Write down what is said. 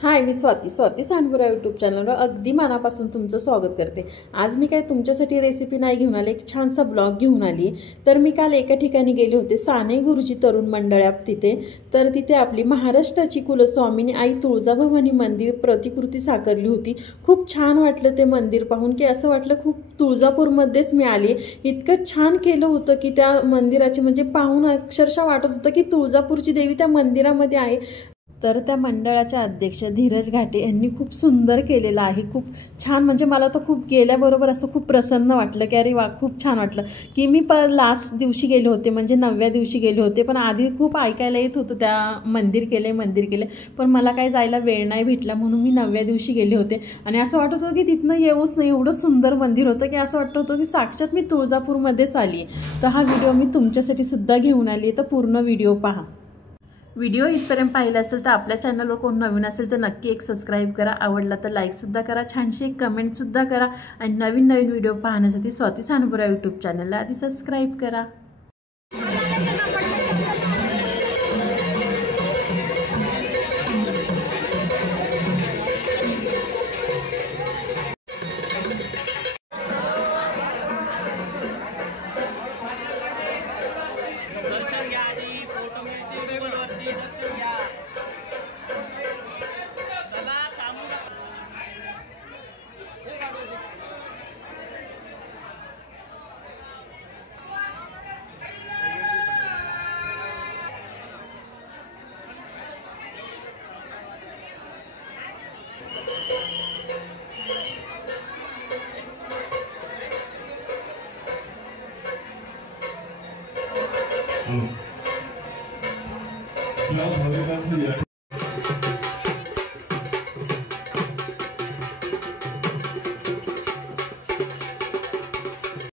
हाय, मी Swati सांडपुरा YouTube चॅनलवर अगदी मनापासून तुमचं स्वागत करते। आज मी काय तुमच्यासाठी रेसिपी नाही घेऊन आले, एक छानसा ब्लॉग घेऊन आली। तर मी काल एका ठिकाणी गेले होते, साने गुरुजी तरुण मंडळात तिथे। तर तिथे आपली महाराष्ट्राची कुलस्वामिनी आई तुळजाभवानी मंदिर प्रतिकृती साकारली होती। खूप छान वाटलं ते मंदिर पाहून, की असं वाटलं खूप तुळजापूरमध्येच मी आली। इतकं छान केलं होतं की त्या मंदिराचे म्हणजे पाहून अक्षरशः वाटत होतं की तुळजापूरची देवी त्या मंदिरामध्ये आहे। तर त्या मंडळाच्या अध्यक्ष धीरज घाटे यांनी खूप सुंदर केलेलं आहे। खूप छान, म्हणजे मला तर खूप गेल्याबरोबर असं खूप प्रसन्न वाटलं की अरे वा, खूप छान वाटलं की मी लास्ट दिवशी गेले होते, म्हणजे 9व्या दिवशी गेले होते। पण आधी खूप ऐकायला येत होतं त्या मंदिर केले, पण मला काय जायला वेळ नाही भेटला, म्हणून मी 9व्या दिवशी गेले होते। आणि असं वाटत होतं की तिथनं येऊच नाही, एवढं सुंदर मंदिर होतं की असं वाटत होतं की साक्षात मी तुळजापूरमध्येच आली। तर हा व्हिडिओ मी तुमच्यासाठी सुद्धा घेऊन आली, तर पूर्ण व्हिडिओ पहा। व्हिडिओ इथपर्यंत पाहिला असेल तर आपल्या चॅनलवर कोण नवीन असेल तर नक्की एक सबस्क्राईब करा, आवडला तर लाईकसुद्धा करा, छानशी एक कमेंटसुद्धा करा। आणि नवीन व्हिडिओ पाहण्यासाठी स्वाती सांडपुरा यूट्यूब चॅनलला आधी सबस्क्राईब करा। दर्शन घ्या, आधी फोटो मिळतील गुगलवरती, दर्शन घ्या। चला थांबू नका।